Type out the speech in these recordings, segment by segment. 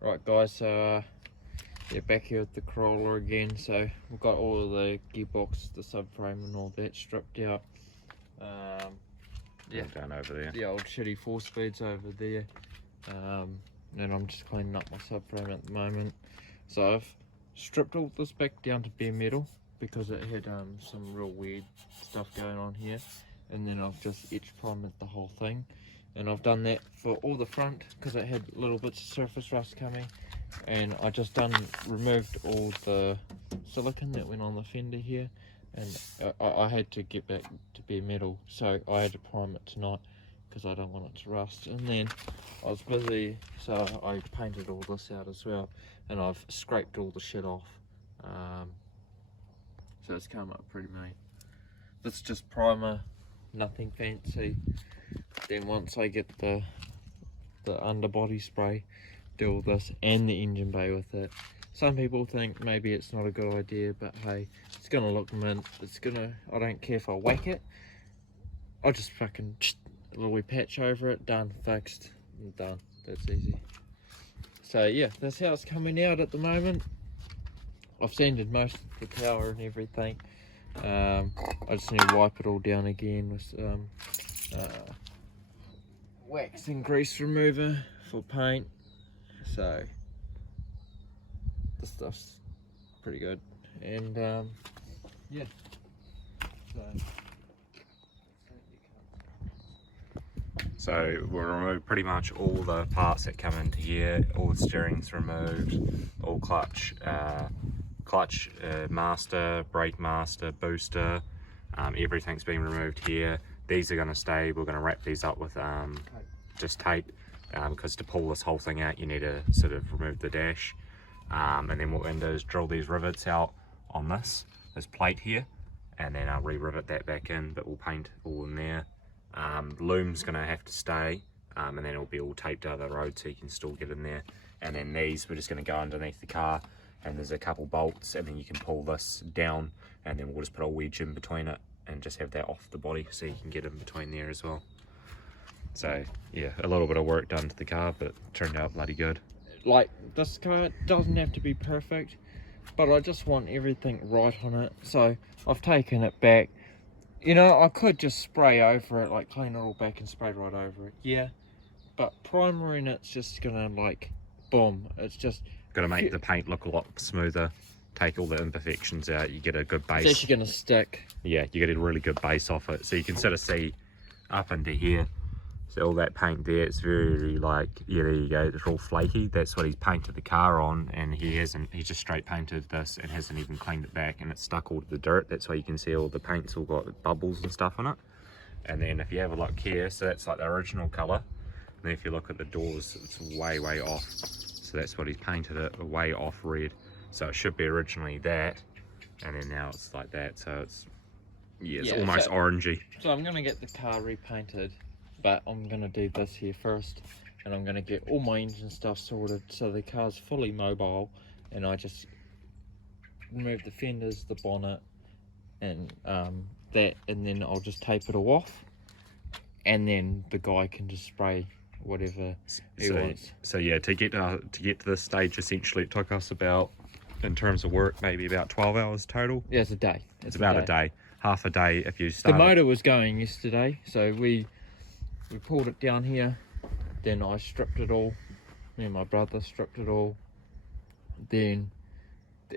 Right guys, so yeah, back here with the Corolla again. So we've got all of the gearbox, the subframe and all that stripped out. Yeah, Down over there. The old shitty 4-speeds over there. And I'm just cleaning up my subframe at the moment. So I've stripped all this back down to bare metal because it had some real weird stuff going on here. And then I've just etch primed the whole thing. And I've done that for all the front because it had little bits of surface rust coming. And I just removed all the silicone that went on the fender here. And I had to get back to bare metal, so I had to prime it tonight because I don't want it to rust. And then I was busy, so I painted all this out as well, and I've scraped all the shit off. So it's come up pretty neat. That's just primer, nothing fancy. Then once I get the underbody spray, do all this and the engine bay with it. Some people think maybe it's not a good idea, but hey, it's gonna look mint. I don't care if I whack it. I'll just fucking a little wee patch over it, done, fixed, and done. That's easy. So yeah, that's how it's coming out at the moment. I've sanded most of the tower and everything. I just need to wipe it all down again with wax and grease remover for paint. So this stuff's pretty good, and yeah. So we'll remove pretty much all the parts that come into here. All the steering's removed, all clutch master, brake master, booster, everything's been removed here. These are going to stay. We're going to wrap these up with just tape, because to pull this whole thing out you need to sort of remove the dash. And then what we're going to do is drill these rivets out on this plate here, and then I'll re-rivet that back in, but we'll paint all in there. The loom's going to have to stay, and then it'll be all taped out of the road so you can still get in there. And then these, we're just going to go underneath the car, and there's a couple bolts, and then you can pull this down, and then we'll just put a wedge in between it and just have that off the body so you can get in between there as well. So yeah, a little bit of work done to the car, but turned out bloody good. Like, this car doesn't have to be perfect, but I just want everything right on it. So I've taken it back. You know, I could just spray over it, like clean it all back and spray right over it. Yeah, but primer in it's just gonna, like, boom. It's just gonna make the paint look a lot smoother. Take all the imperfections out. You get a good base. It's actually gonna stick. Yeah, you get a really good base off it. So you can sort of see up into here. So all that paint there, it's very like, yeah, there you go, it's all flaky. That's what he's painted the car on, and he's just straight painted this and hasn't even cleaned it back, and it's stuck all to the dirt. That's why you can see all the paint's all got bubbles and stuff on it. And then if you have a look here, so that's like the original color. And then if you look at the doors, it's way off. So that's what he's painted it, way off red. So it should be originally that, and then now it's like that. So it's, yeah, it's almost orangey. So I'm gonna get the car repainted, but I'm gonna do this here first, and I'm gonna get all my engine stuff sorted so the car's fully mobile, and I just remove the fenders, the bonnet, and that, and then I'll just tape it all off, and then the guy can just spray whatever he wants. So yeah, to get to this stage, essentially it took us about, in terms of work, maybe about 12 hours total. Yeah, it's a day. It's about a day, half a day if you start. The motor was going yesterday, so we pulled it down here, then I stripped it all. Me and my brother stripped it all. Then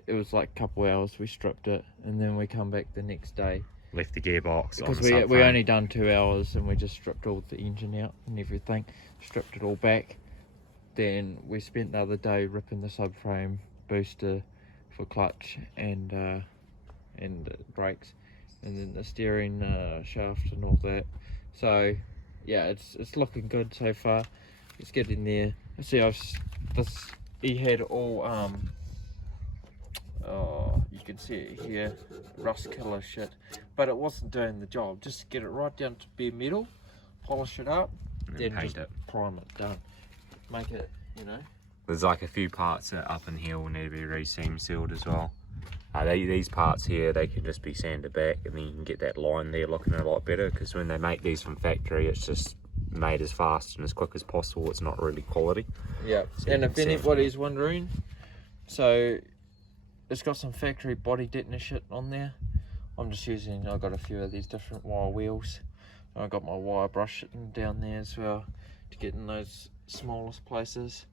it was like a couple hours we stripped it, and then we come back the next day. Left the gearbox because on the we only done 2 hours, and we just stripped all the engine out and everything, stripped it all back. Then we spent the other day ripping the subframe, booster for clutch and brakes, and then the steering shaft and all that. So yeah, it's looking good so far. It's getting there. See, he had all you can see it here, rust killer shit, but it wasn't doing the job. Just get it right down to bare metal, polish it up, then paint just it, prime it, done. Make it, you know. There's like a few parts that up in here will need to be re-seam sealed as well. These parts here, they can just be sanded back, and then you can get that line there looking a lot better, because when they make these from factory, it's just made as fast and as quick as possible. It's not really quality. Yeah, So and if anybody's wondering, so it's got some factory body deadener shit on there. I'm just using, I've got a few of these different wire wheels. I've got my wire brush down there as well to get in those smallest places.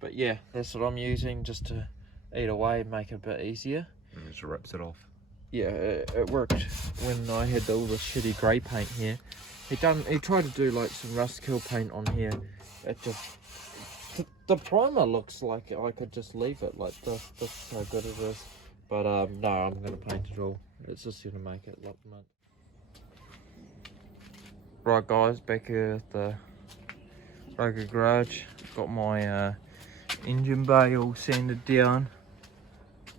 But yeah, that's what I'm using just to eat away and make it a bit easier. And it just rips it off. Yeah, it worked when I had all the shitty grey paint here. He tried to do like some rust kill paint on here. It just, the primer looks like I could just leave it like this. That's how good it is. But no, I'm gonna paint it all. It's just gonna make it look mint. Right guys, back here at the Rugged Garage. Got my engine bay all sanded down,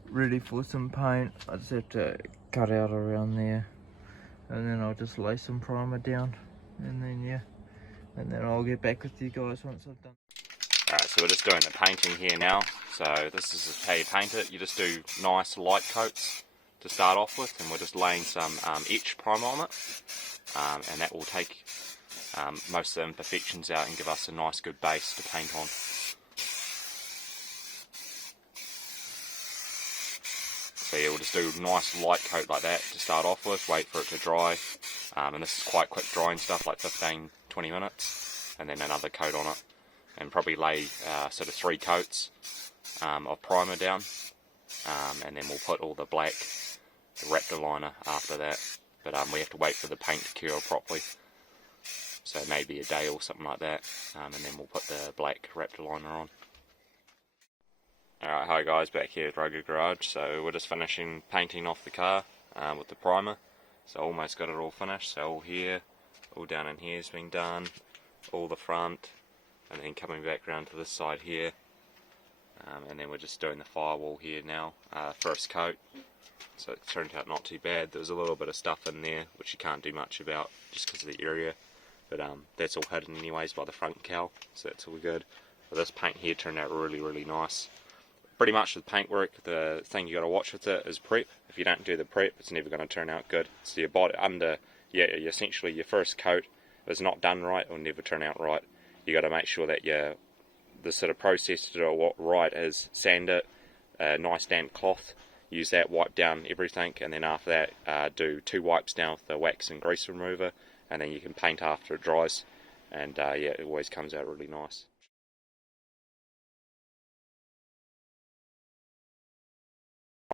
ready for some paint. I just have to cut out around there, and then I'll just lay some primer down, and then yeah, and then I'll get back with you guys once I've done. Alright, so we're just doing the painting here now. So this is how you paint it. You just do nice light coats to start off with, and we're just laying some etch primer on it, and that will take most of the imperfections out and give us a nice good base to paint on. So yeah, we'll just do a nice light coat like that to start off with, wait for it to dry, and this is quite quick drying stuff, like 15-20 minutes, and then another coat on it, and probably lay sort of 3 coats of primer down, and then we'll put all the black Raptor liner after that, but we have to wait for the paint to cure properly, so maybe a day or something like that, and then we'll put the black Raptor liner on. Alright, hi guys, back here at Rugged Garage. So we're just finishing painting off the car with the primer, so almost got it all finished. So all here, all down in here has been done, all the front, and then coming back around to this side here, and then we're just doing the firewall here now, first coat. So it turned out not too bad. There was a little bit of stuff in there which you can't do much about just because of the area, but that's all hidden anyways by the front cowl, so that's all good. But this paint here turned out really nice. Pretty much with paintwork, the thing you got to watch with it is prep. If you don't do the prep, it's never going to turn out good. So your body essentially your first coat, if it's not done right, it'll never turn out right. You got to make sure that the sort of process to do it right is sand it, nice damp cloth, use that, wipe down everything, and then after that do 2 wipes down with the wax and grease remover, and then you can paint after it dries, and yeah, it always comes out really nice.